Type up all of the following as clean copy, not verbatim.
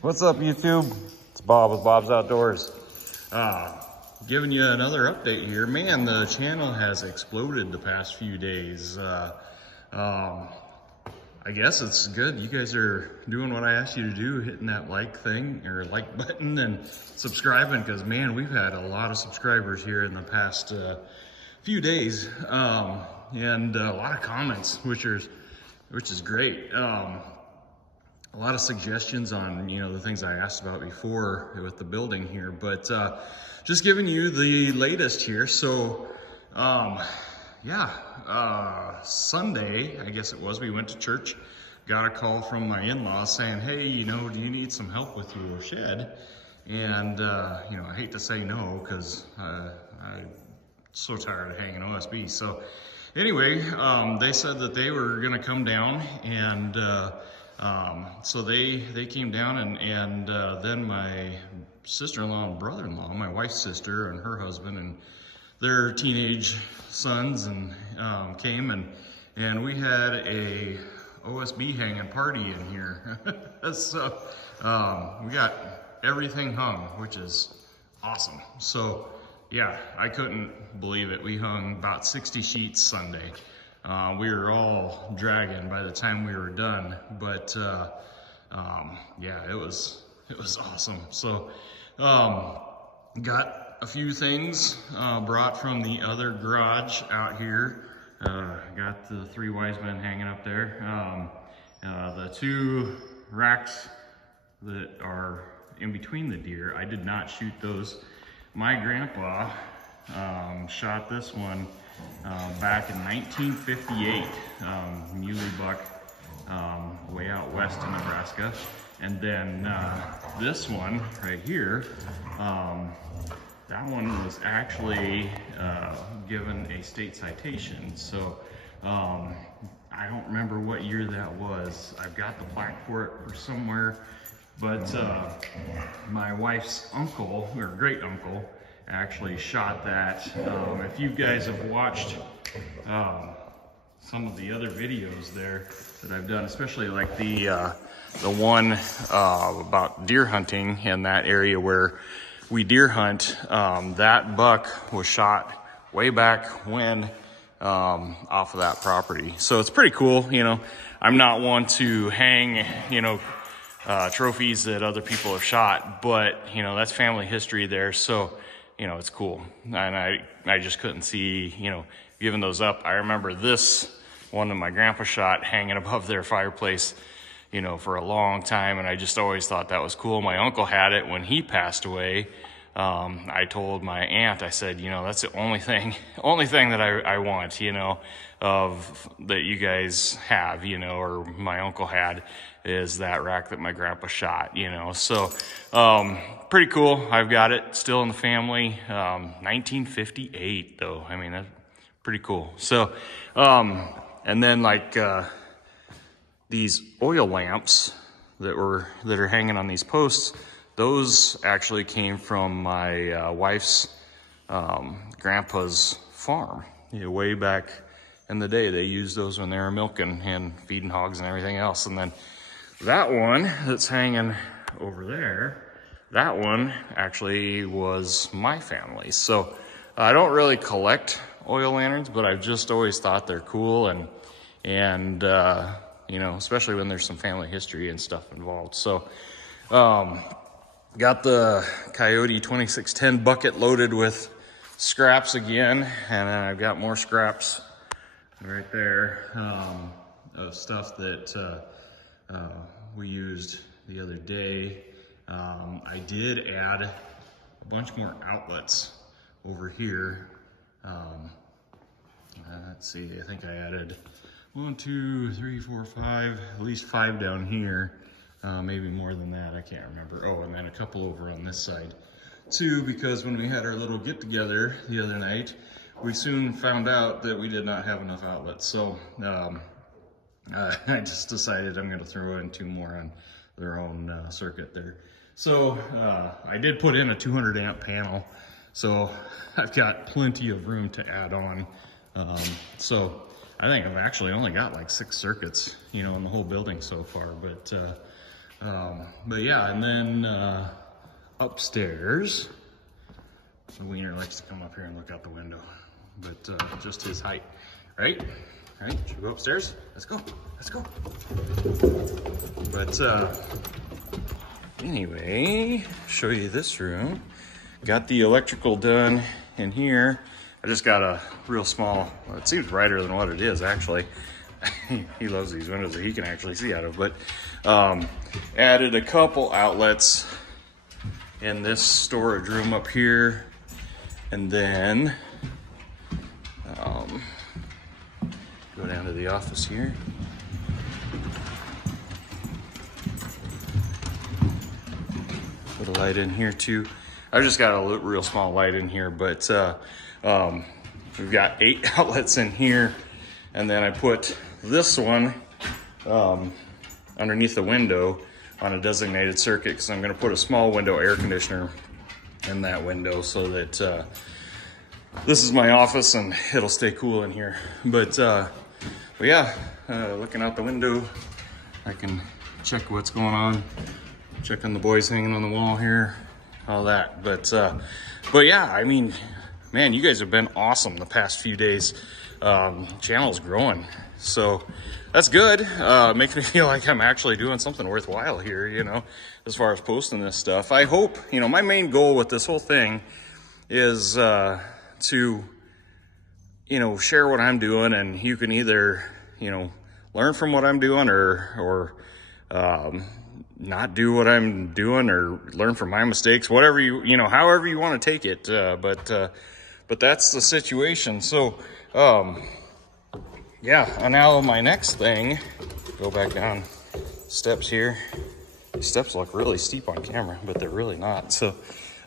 What's up, YouTube? It's Bob with Bob's Outdoors. Giving you another update here. Man, the channel has exploded the past few days. I guess it's good. You guys are doing what I asked you to do, hitting that like thing or like button and subscribing, because man, we've had a lot of subscribers here in the past few days, and a lot of comments, which is great. A lot of suggestions on, the things I asked about before with the building here, but just giving you the latest here. So Sunday, I guess it was, we went to church, got a call from my in-laws saying, hey, do you need some help with your shed? And I hate to say no, because I'm so tired of hanging OSB. So anyway, they said that they were gonna come down, and so they came down, and then my sister-in-law and brother-in-law, my wife's sister and her husband and their teenage sons, and came, and we had a OSB hanging party in here. So we got everything hung, which is awesome. So yeah, I couldn't believe it. We hung about 60 sheets Sunday. We were all dragging by the time we were done, but yeah, it was awesome. So got a few things brought from the other garage out here. Got the 3 wise men hanging up there. The 2 racks that are in between the deer, I did not shoot those. My grandpa shot this one back in 1958, muley buck, way out west in Nebraska. And then this one right here, that one was actually given a state citation. So I don't remember what year that was. I've got the plaque for it or somewhere, but my wife's uncle, or great uncle, actually shot that. If you guys have watched some of the other videos there that I've done, especially like the one about deer hunting in that area where we deer hunt, that buck was shot way back when off of that property. So it's pretty cool. I'm not one to hang trophies that other people have shot, but that's family history there. So it's cool, and I just couldn't see giving those up. I remember this one that my grandpa shot hanging above their fireplace for a long time, and I just always thought that was cool. My uncle had it when he passed away. I told my aunt, I said, that's the only thing that I want, of that you guys have, or my uncle had, is that rack that my grandpa shot, So pretty cool. I've got it still in the family. 1958 though. I mean, that's pretty cool. So and then like these oil lamps that are hanging on these posts, those actually came from my wife's grandpa's farm. Way back in the day, they used those when they were milking and feeding hogs and everything else. And then that one that's hanging over there, that one actually was my family. So I don't really collect oil lanterns, but I've just always thought they're cool, and especially when there's some family history and stuff involved. So got the Coyote 2610 bucket loaded with scraps again, and then I've got more scraps right there of stuff that we used the other day. I did add a bunch more outlets over here. Let's see, I think I added 1, 2, 3, 4, 5, at least 5 down here. Maybe more than that, I can't remember. Oh, and then a couple over on this side too, because when we had our little get together the other night, we soon found out that we did not have enough outlets. So I just decided I'm gonna throw in 2 more on their own circuit there. So I did put in a 200 amp panel, so I've got plenty of room to add on. So I think I've actually only got like 6 circuits, in the whole building so far, but But yeah, and then upstairs, the wiener likes to come up here and look out the window, but just his height, right? Right, should we go upstairs? Let's go, let's go. But anyway, show you this room. Got the electrical done in here. I just got a real small, well, it seems brighter than what it is actually. He loves these windows that he can actually see out of, but added a couple outlets in this storage room up here, and then go down to the office here. Put a light in here too. I've just got a real small light in here, but we've got 8 outlets in here, and then I put this one underneath the window on a designated circuit, because I'm going to put a small window air conditioner in that window so that this is my office and it'll stay cool in here. But yeah, looking out the window, I can check what's going on, check on the boys hanging on the wall here, all that. But yeah, I mean, man, you guys have been awesome the past few days. Channel's growing, so that's good. Makes me feel like I'm actually doing something worthwhile here, you know, as far as posting this stuff. I hope, you know, my main goal with this whole thing is to, you know, share what I'm doing, and you can either, you know, learn from what I'm doing or not do what I'm doing, or learn from my mistakes, whatever you know, however you want to take it. But that's the situation. So, yeah, and now my next thing, go back down steps here. These steps look really steep on camera, but they're really not. So,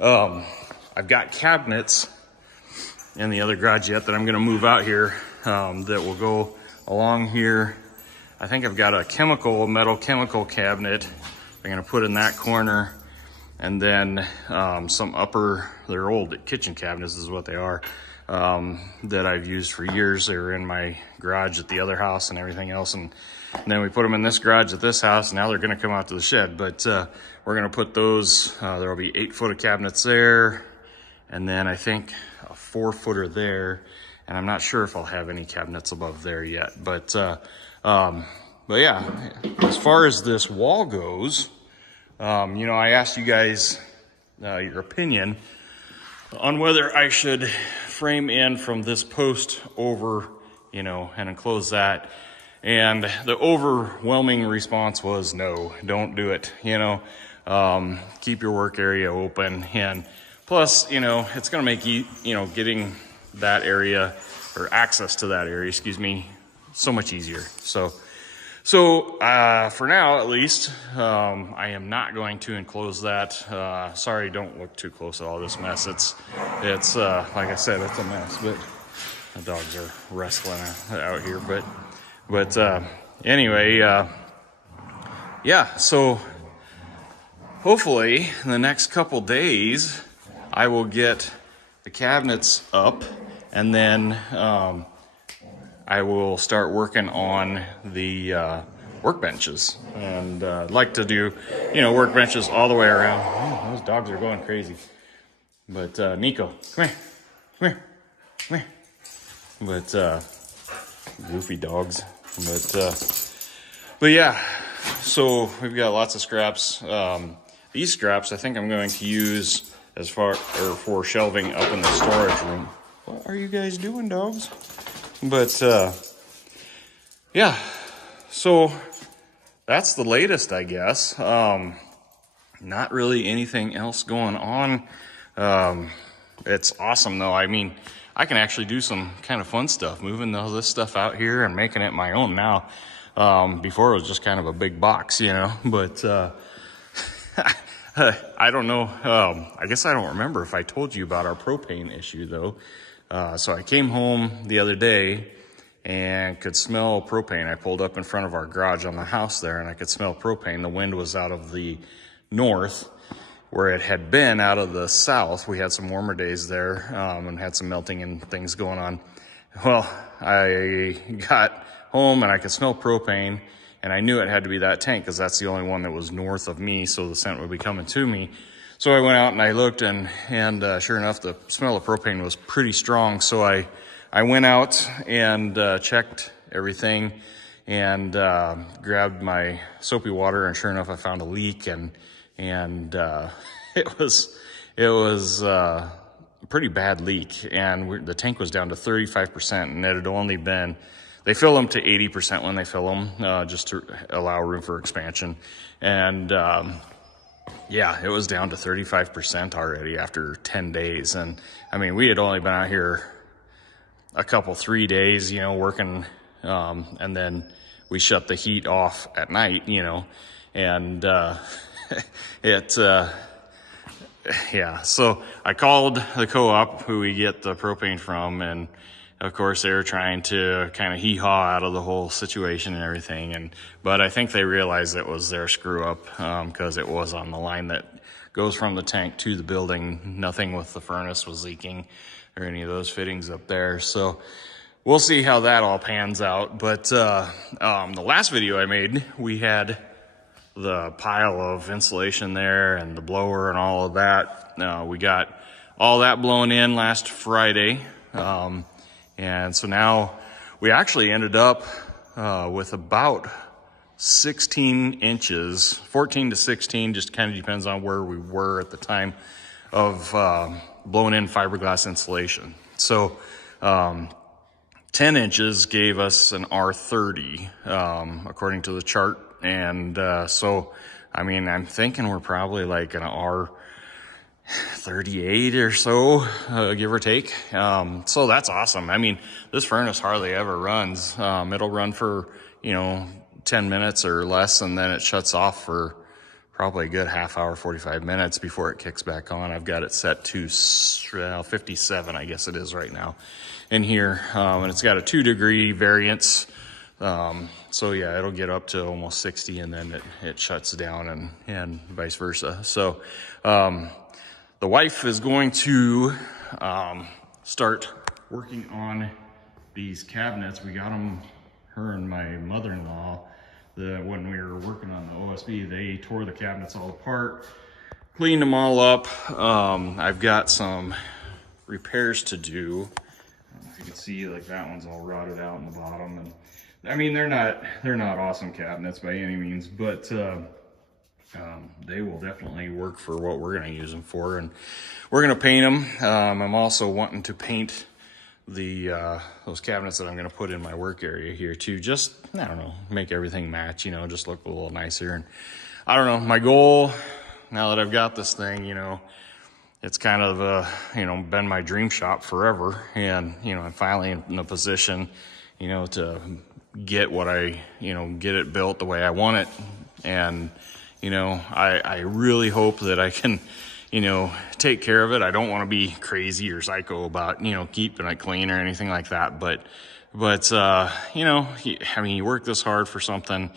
I've got cabinets in the other garage yet that I'm gonna move out here, that will go along here. I think I've got a metal chemical cabinet I'm gonna put in that corner, and then some they're old kitchen cabinets is what they are, that I've used for years. They were in my garage at the other house and everything else, and then we put them in this garage at this house, and now they're gonna come out to the shed. But we're gonna put those, there'll be 8 foot of cabinets there, and then I think a 4-footer there, and I'm not sure if I'll have any cabinets above there yet. But yeah, as far as this wall goes, you know, I asked you guys your opinion on whether I should frame in from this post over, you know, and enclose that. And the overwhelming response was no, don't do it. You know, keep your work area open. And plus, you know, it's going to make you know, getting that area, or access to that area, excuse me, so much easier. So for now, at least, I am not going to enclose that. Sorry, don't look too close at all this mess. It's like I said, it's a mess, but the dogs are wrestling out here. But anyway, yeah, so hopefully in the next couple days, I will get the cabinets up, and then I will start working on the workbenches. And I'd like to do, you know, workbenches all the way around. Oh, those dogs are going crazy. But Nico, come here, come here, come here. But goofy dogs. But yeah, so we've got lots of scraps. These scraps I think I'm going to use for shelving up in the storage room. What are you guys doing, dogs? But yeah, so that's the latest, I guess. Not really anything else going on. It's awesome though. I mean, I can actually do some kind of fun stuff, moving all this stuff out here and making it my own now. Before it was just kind of a big box, you know, but I don't know. I guess I don't remember if I told you about our propane issue though. So I came home the other day and could smell propane. I pulled up in front of our garage on the house there, and I could smell propane. The wind was out of the north, where it had been out of the south. We had some warmer days there, and had some melting and things going on. Well, I got home and I could smell propane, and I knew it had to be that tank because that's the only one that was north of me, so the scent would be coming to me. So I went out and I looked, and sure enough, the smell of propane was pretty strong. So I went out and checked everything and grabbed my soapy water, and sure enough, I found a leak, and it was a pretty bad leak, and the tank was down to 35%, and it had only been, they fill them to 80% when they fill them, just to allow room for expansion. And yeah, it was down to 35% already after 10 days. And I mean, we had only been out here a couple, 3 days, you know, working, and then we shut the heat off at night, you know, and yeah, so I called the co-op who we get the propane from, and of course they were trying to kind of hee-haw out of the whole situation and everything, but I think they realized it was their screw up, because it was on the line that goes from the tank to the building. Nothing with the furnace was leaking or any of those fittings up there. So we'll see how that all pans out. But the last video I made, we had the pile of insulation there and the blower and all of that. We got all that blown in last Friday. And so now we actually ended up with about 16 inches, 14 to 16, just kind of depends on where we were at the time, of blown in fiberglass insulation. So 10 inches gave us an R30, according to the chart. And so, I mean, I'm thinking we're probably like an R38 or so, give or take. So that's awesome. I mean, this furnace hardly ever runs. It'll run for, 10 minutes or less, and then it shuts off for probably a good half hour, 45 minutes before it kicks back on. I've got it set to 57, I guess it is right now in here. And it's got a 2-degree variance. So yeah, it'll get up to almost 60, and then it shuts down, and vice versa. So, the wife is going to, start working on these cabinets. We got them, her and my mother-in-law, when we were working on the OSB, they tore the cabinets all apart, cleaned them all up. I've got some repairs to do. I don't know if you can see, like, that one's all rotted out in the bottom, and I mean, they're not awesome cabinets by any means, but they will definitely work for what we're going to use them for, and we're going to paint them. I'm also wanting to paint those cabinets that I'm going to put in my work area here too. Just, I don't know, make everything match, just look a little nicer. And I don't know, my goal now that I've got this thing, it's kind of been my dream shop forever, and I'm finally in a position, to get what get it built the way I want it. And, I really hope that I can, take care of it. I don't want to be crazy or psycho about, keeping it clean or anything like that. But, I mean, you work this hard for something,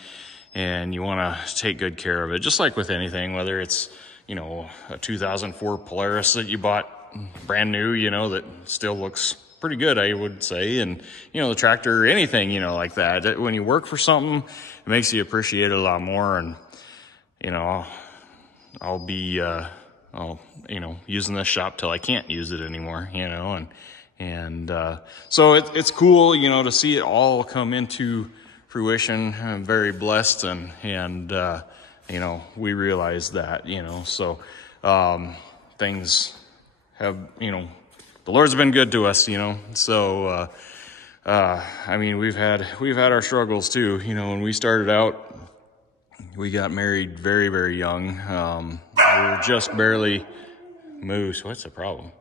and you want to take good care of it. Just like with anything, whether it's, a 2004 Polaris that you bought brand new, that still looks pretty good, I would say. And, the tractor, anything, like that. When you work for something, it makes you appreciate it a lot more. And, I'll be, using this shop till I can't use it anymore, and so it's cool, to see it all come into fruition. I'm very blessed, and we realize that, so, things have, the Lord's been good to us, so, I mean, we've had our struggles too, when we started out. We got married very, very young. We were just barely, Moose, what's the problem?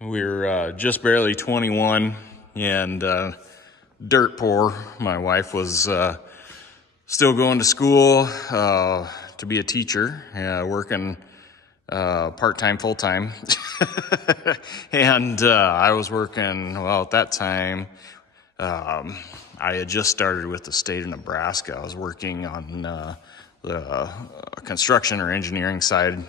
We were just barely 21 and dirt poor. My wife was still going to school to be a teacher, working part-time, full-time. And I was working, well, at that time, I had just started with the state of Nebraska. I was working on the construction or engineering side,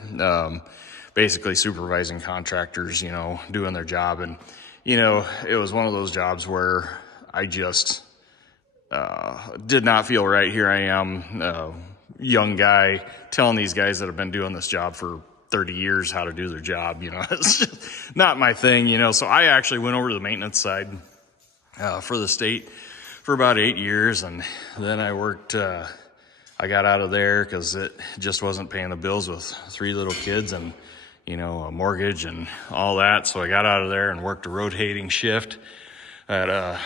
basically supervising contractors, doing their job. And, it was one of those jobs where I just did not feel right. Here I am, young guy, telling these guys that have been doing this job for 30 years how to do their job. You know, it's just not my thing, you know. So I actually went over to the maintenance side for the state for about 8 years, and then I worked, I got out of there because it just wasn't paying the bills with 3 little kids and, you know, a mortgage and all that. So I got out of there and worked a rotating shift at a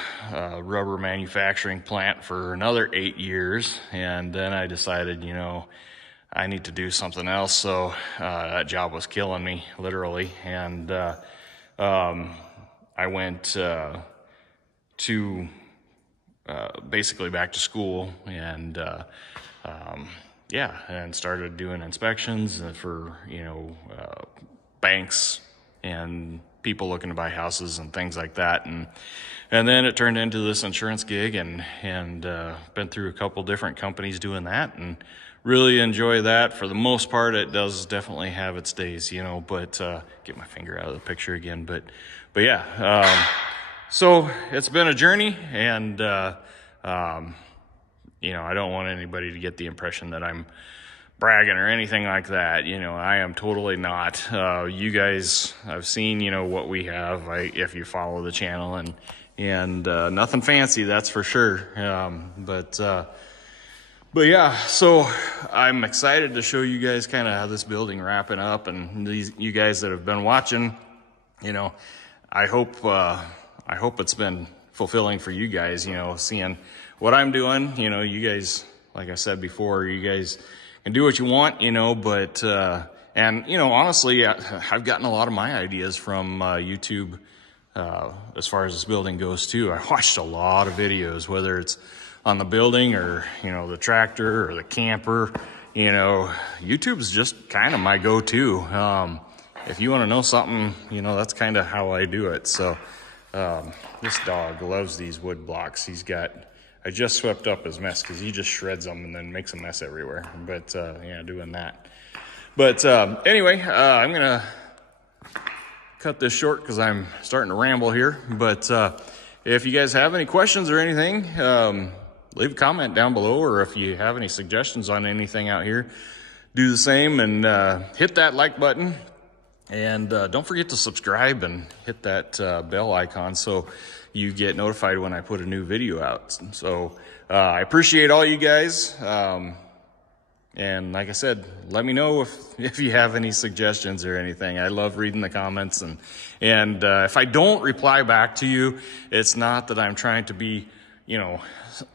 rubber manufacturing plant for another 8 years. And then I decided, you know, I need to do something else. So that job was killing me, literally. And I went to basically back to school, and yeah, and started doing inspections for, you know, banks and people looking to buy houses and things like that. And then it turned into this insurance gig, and been through a couple different companies doing that, and really enjoy that. For the most part, it does definitely have its days, you know, but get my finger out of the picture again. But yeah, so it's been a journey, and you know, I don't want anybody to get the impression that I'm bragging or anything like that. You know, I am totally not. You guys, I've seen, you know, what we have, if you follow the channel, and nothing fancy, that's for sure. But yeah, so I'm excited to show you guys kind of how this building wrapping up, and you guys that have been watching, you know, I hope it's been fulfilling for you guys, you know, seeing what I'm doing. You know, you guys, like I said before, you guys can do what you want, you know, but, and, you know, honestly, I've gotten a lot of my ideas from YouTube as far as this building goes too. I watched a lot of videos, whether it's on the building or, you know, the tractor or the camper. You know, YouTube's just kind of my go-to. If you want to know something, you know, that's kind of how I do it. So this dog loves these wood blocks. I just swept up his mess because he just shreds them and then makes a mess everywhere. But yeah, doing that. But anyway, I'm gonna cut this short because I'm starting to ramble here. But if you guys have any questions or anything, leave a comment down below, or if you have any suggestions on anything out here, do the same, and hit that like button. And don't forget to subscribe and hit that bell icon so you get notified when I put a new video out. So I appreciate all you guys. And like I said, let me know if you have any suggestions or anything. I love reading the comments. And if I don't reply back to you, it's not that I'm trying to be, you know,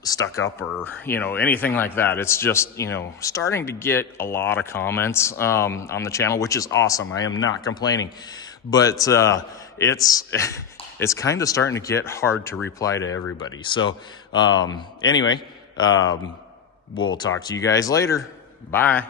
stuck up or, you know, anything like that. It's just, you know, starting to get a lot of comments on the channel, which is awesome. I am not complaining, but it's kind of starting to get hard to reply to everybody. So anyway, we'll talk to you guys later. Bye.